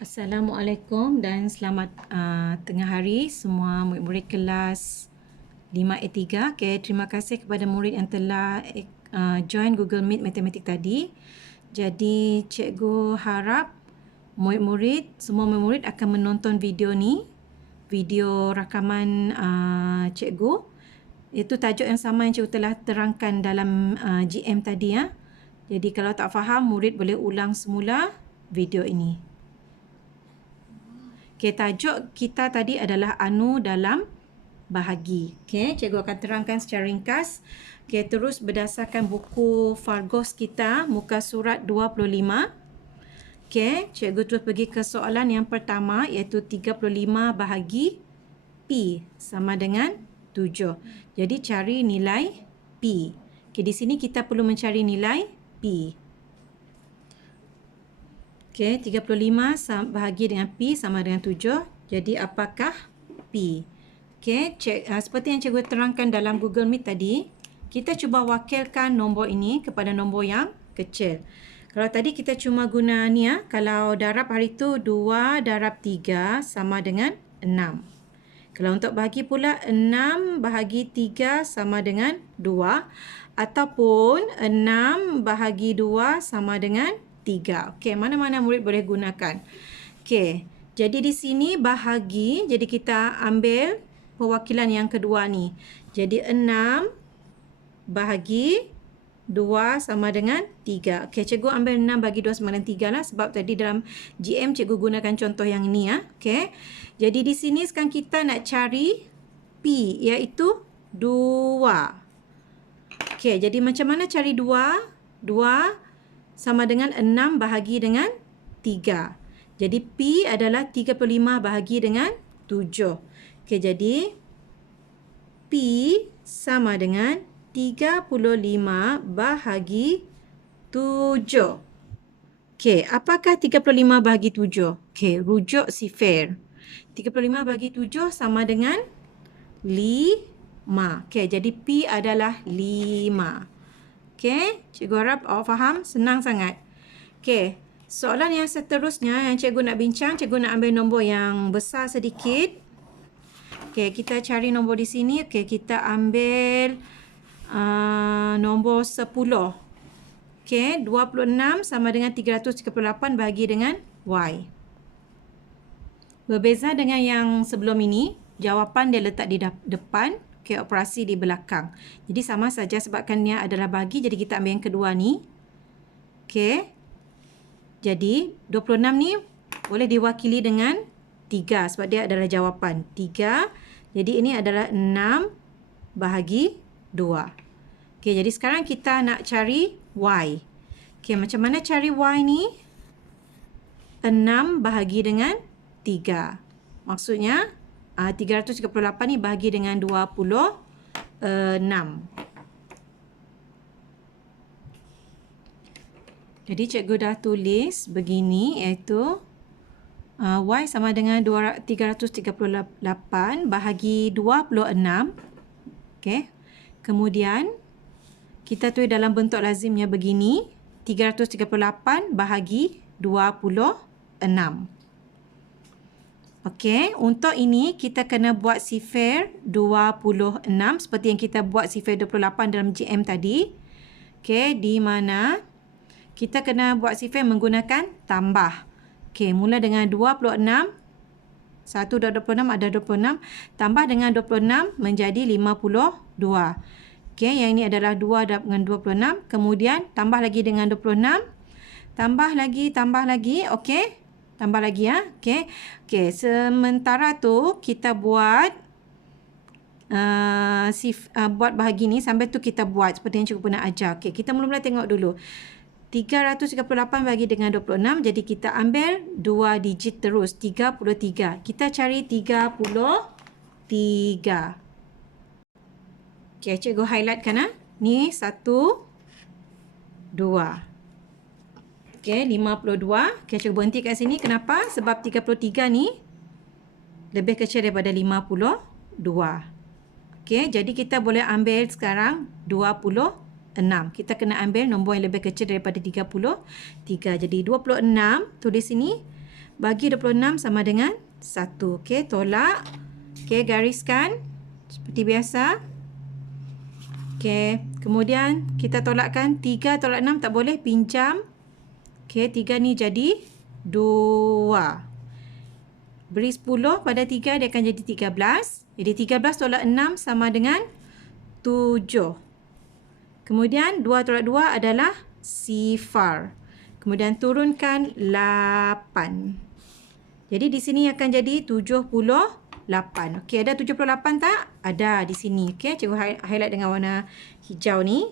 Assalamualaikum dan selamat tengah hari semua murid-murid kelas 5A3. Okay, terima kasih kepada murid yang telah join Google Meet Matematik tadi. Jadi cikgu harap semua murid akan menonton video ni, video rakaman cikgu. Itu tajuk yang sama yang cikgu telah terangkan dalam GM tadi ya. Jadi kalau tak faham, murid boleh ulang semula video ini. Okay, tajuk kita tadi adalah anu dalam bahagi. Okay, cikgu akan terangkan secara ringkas. Okay, terus berdasarkan buku Fargos kita, muka surat 25. Okay, cikgu terus pergi ke soalan yang pertama iaitu 35 bahagi P sama dengan 7. Jadi cari nilai P. Okay, di sini kita perlu mencari nilai P. Okey, 35 bahagi dengan P sama dengan 7. Jadi apakah P? Okey, seperti yang cikgu terangkan dalam Google Meet tadi, kita cuba wakilkan nombor ini kepada nombor yang kecil. Kalau tadi kita cuma guna ni ya, kalau darab hari tu 2 darab 3 sama dengan 6. Kalau untuk bahagi pula 6 bahagi 3 sama dengan 2 ataupun 6 bahagi 2 sama dengan 3. Okey, mana-mana murid boleh gunakan. Okey, jadi di sini bahagi, jadi kita ambil perwakilan yang kedua ni. Jadi 6 bahagi 2 sama dengan 3. Okey, cikgu ambil 6 bagi 2 sama dengan 3 lah sebab tadi dalam GM cikgu gunakan contoh yang ni ya. Okey. Jadi di sini sekarang kita nak cari P iaitu 2. Okey, jadi macam mana cari 2? 2 sama dengan 6 bahagi dengan 3. Jadi P adalah 35 bahagi dengan 7. Okey, jadi P sama dengan 35 bahagi 7. Okey, apakah 35 bahagi 7? Okey, rujuk sifir. 35 bahagi 7 sama dengan 5. Okey, jadi P adalah 5. Okey, cikgu harap awak faham, senang sangat. Okey, soalan yang seterusnya yang cikgu nak bincang, cikgu nak ambil nombor yang besar sedikit. Okey, kita cari nombor di sini. Okey, kita ambil nombor 10. Okey, 26 sama dengan 338 bahagi dengan Y. Berbeza dengan yang sebelum ini, jawapan dia letak di depan. Okay, operasi di belakang. Jadi sama saja sebabkan dia adalah bagi, jadi kita ambil yang kedua ni. Okey. Jadi 26 ni boleh diwakili dengan 3 sebab dia adalah jawapan. 3. Jadi ini adalah 6 bahagi 2. Okey, jadi sekarang kita nak cari Y. Okey, macam mana cari Y ni? 6 bahagi dengan 3. Maksudnya 338 ni bahagi dengan 26. Jadi cikgu dah tulis begini iaitu Y sama dengan 338 bahagi 26. Okey. Kemudian kita tulis dalam bentuk lazimnya begini, 338 bahagi 26. Okey, untuk ini kita kena buat sifir 26 seperti yang kita buat sifir 28 dalam GM tadi. Okey, di mana kita kena buat sifir menggunakan tambah. Okey, mula dengan 26. 1 dan 26 ada 26. Tambah dengan 26 menjadi 52. Okey, yang ini adalah 2 dengan 26. Kemudian tambah lagi dengan 26. Tambah lagi. Okey. Tambah lagi ya. Okey. Okey, sementara tu kita buat buat bahagi ni sampai tu kita buat seperti yang cikgu pernah ajar. Okey, kita mula-mula tengok dulu. 338 bagi dengan 26, jadi kita ambil 2 digit terus, 33. Kita cari 33. Okey, cikgu highlightkan ni 1 2. Okey, 52. Okey, cikgu berhenti kat sini. Kenapa? Sebab 33 ni lebih kecil daripada 52. Okey, jadi kita boleh ambil sekarang 26. Kita kena ambil nombor yang lebih kecil daripada 33. Jadi 26 tulis sini bagi 26 sama dengan 1. Okey, tolak. Okey, gariskan seperti biasa. Okey, kemudian kita tolakkan 3 tolak 6 tak boleh, pinjam. Okey, 3 ni jadi 2. Beri 10 pada 3, dia akan jadi 13. Jadi 13 tolak 6 sama dengan 7. Kemudian 2 tolak 2 adalah 0. Kemudian turunkan 8. Jadi di sini akan jadi 78. Okey, ada 78 tak? Ada di sini. Okey, cikgu highlight dengan warna hijau ni.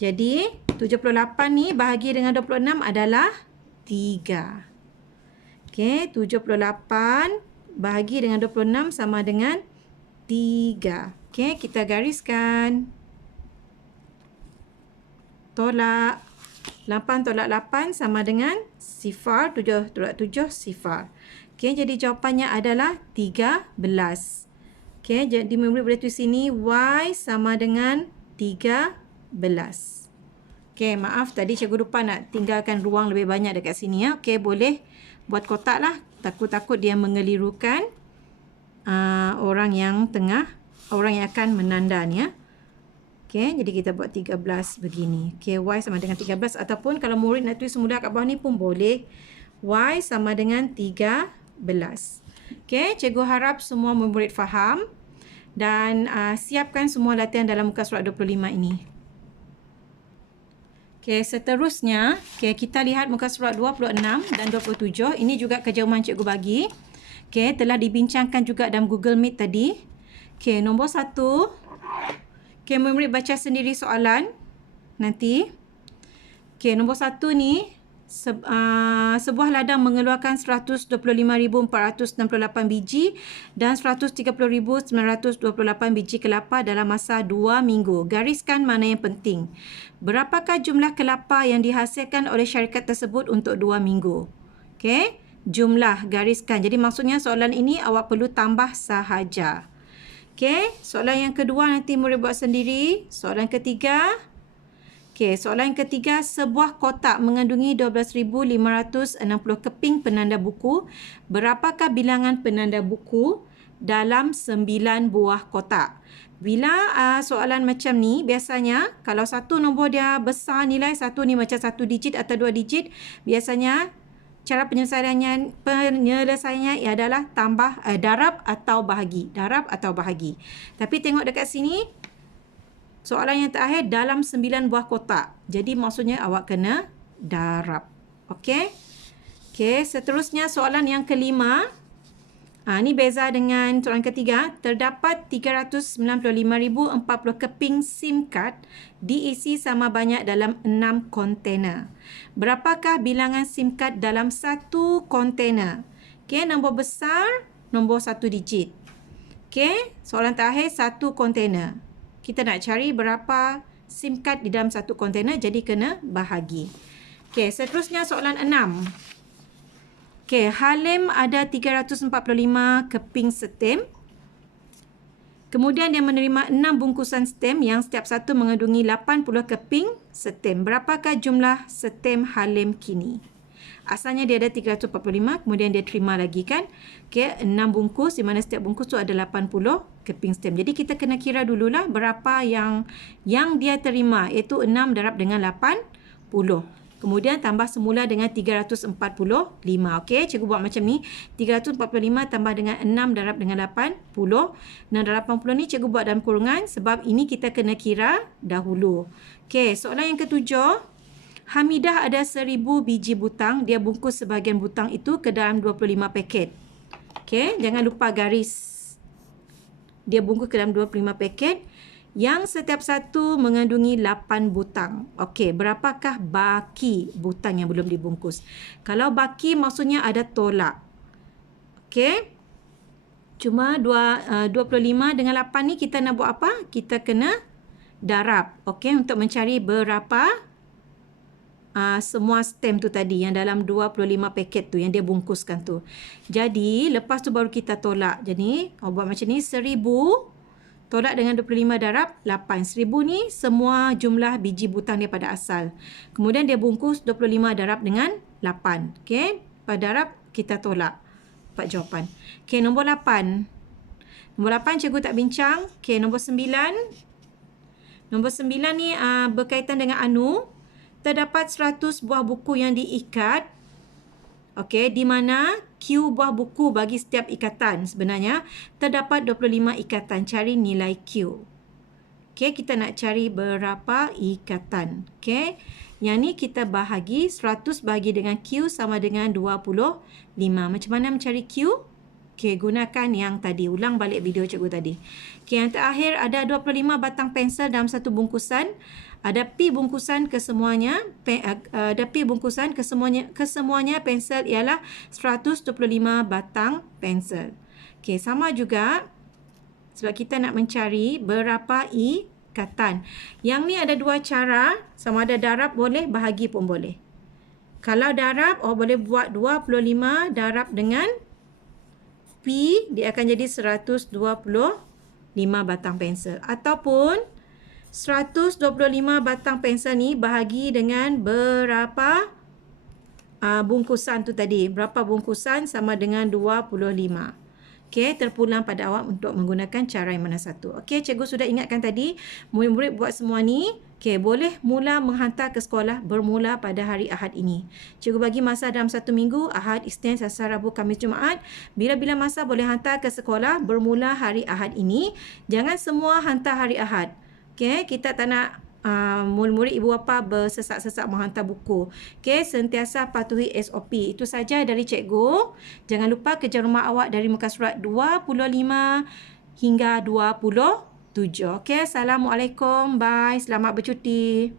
Jadi 78 ni bahagi dengan 26 adalah 3. Okey, 78 bahagi dengan 26 sama dengan 3. Okey, kita gariskan. Tolak. 8 tolak 8 sama dengan 0. 7 tolak 7, 0. Okey, jadi jawapannya adalah 13. Okey, jadi murid boleh tulis sini Y sama dengan 13. Okey, maaf tadi cikgu lupa nak tinggalkan ruang lebih banyak dekat sini ya. Okey, boleh buat kotak lah. Takut-takut dia mengelirukan orang yang akan menanda ni ya. Okey, jadi kita buat 13 begini. Okey, Y sama dengan 13 ataupun kalau murid nak tulis semula kat bawah ni pun boleh. Y sama dengan 13. Okey, cikgu harap semua murid faham dan siapkan semua latihan dalam muka surat 25 ini. Okey, seterusnya kita lihat muka surat 26 dan 27. Ini juga kejauhan cikgu bagi. Okey, telah dibincangkan juga dalam Google Meet tadi. Okey, nombor 1. Okey, murid baca sendiri soalan nanti. Okey, nombor 1 ni sebuah ladang mengeluarkan 125,468 biji dan 130,928 biji kelapa dalam masa 2 minggu. Gariskan mana yang penting. Berapakah jumlah kelapa yang dihasilkan oleh syarikat tersebut untuk 2 minggu? Okey, jumlah gariskan. Jadi maksudnya soalan ini awak perlu tambah sahaja. Okey, soalan yang kedua nanti murid buat sendiri. Soalan ketiga. Okey, soalan ketiga, sebuah kotak mengandungi 12,560 keping penanda buku. Berapakah bilangan penanda buku dalam 9 buah kotak? Bila soalan macam ni, biasanya kalau satu nombor dia besar nilai, satu ni macam 1 digit atau 2 digit, biasanya cara penyelesaiannya adalah tambah darab atau bahagi. Darab atau bahagi. Tapi tengok dekat sini, soalan yang terakhir dalam 9 buah kotak. Jadi maksudnya awak kena darab. Okey. Okey, seterusnya soalan yang kelima. Ini beza dengan soalan ketiga. Terdapat 395,040 keping SIM card diisi sama banyak dalam 6 kontainer. Berapakah bilangan SIM card dalam satu kontainer? Okey, nombor besar, nombor 1 digit. Okey, soalan terakhir 1 kontainer. Kita nak cari berapa SIM card di dalam satu kontainer, jadi kena bahagi. Okey, seterusnya soalan 6. Okey, Halim ada 345 keping stem. Kemudian dia menerima 6 bungkusan stem yang setiap satu mengandungi 80 keping stem. Berapakah jumlah stem Halim kini? Asalnya dia ada 345, kemudian dia terima lagi kan. Okey, 6 bungkus di mana setiap bungkus tu ada 80 keping stem. Jadi kita kena kira dululah berapa yang dia terima, iaitu 6 darab dengan 80. Kemudian tambah semula dengan 345. Okey, cikgu buat macam ni. 345 tambah dengan 6 darab dengan 80. 6 darab 80 ni cikgu buat dalam kurungan sebab ini kita kena kira dahulu. Okey, soalan yang ketujuh. Hamidah ada 1000 biji butang. Dia bungkus sebahagian butang itu ke dalam 25 paket. Okey, jangan lupa garis. Dia bungkus ke dalam 25 paket. Yang setiap satu mengandungi 8 butang. Okey, berapakah baki butang yang belum dibungkus? Kalau baki maksudnya ada tolak. Okey. Cuma 25 dengan 8 ni kita nak buat apa? Kita kena darab. Okey, untuk mencari berapa semua stem tu tadi yang dalam 25 paket tu yang dia bungkuskan tu. Jadi, lepas tu baru kita tolak. Jadi, buat macam ni 1000 tolak dengan 25 darab 8. 1000 ni semua jumlah biji butang dia pada asal. Kemudian dia bungkus 25 darab dengan 8. Okey. Pada darab, kita tolak 4 jawapan. Okey, nombor 8. Nombor 8 cikgu tak bincang. Okey, nombor 9. Nombor 9 ni berkaitan dengan Anu. Terdapat 100 buah buku yang diikat. Okey, di mana Q buah buku bagi setiap ikatan. Sebenarnya terdapat 25 ikatan. Cari nilai Q. Okey, kita nak cari berapa ikatan. Okey, yang ni kita bahagi 100 bahagi dengan Q sama dengan 25. Macam mana mencari Q? Okey, gunakan yang tadi. Ulang balik video cikgu tadi. Okey, yang terakhir ada 25 batang pensel dalam satu bungkusan. Ada P bungkusan kesemuanya. Ada P bungkusan kesemuanya pensel ialah 125 batang pensel. Okey, sama juga sebab kita nak mencari berapa ikatan. Yang ni ada dua cara. Sama ada darab boleh, bahagi pun boleh. Kalau darab, boleh buat 25 darab dengan P, dia akan jadi 125 batang pensel. Ataupun 125 batang pensel ni bahagi dengan berapa bungkusan tu tadi. Berapa bungkusan sama dengan 25. Okey, terpulang pada awak untuk menggunakan cara yang mana satu. Okey, cikgu sudah ingatkan tadi. Murid-murid buat semua ni. Okey, boleh mula menghantar ke sekolah bermula pada hari Ahad ini. Cikgu bagi masa dalam 1 minggu. Ahad, Isnin, Selasa, Rabu, Khamis, Jumaat. Bila-bila masa boleh hantar ke sekolah bermula hari Ahad ini. Jangan semua hantar hari Ahad. Okey, kita tak nak murid-murid ibu bapa bersesak-sesak menghantar buku. Okey, sentiasa patuhi SOP. Itu saja dari cikgu. Jangan lupa kerja rumah awak dari muka surat 25 hingga 27. Okey, Assalamualaikum. Bye. Selamat bercuti.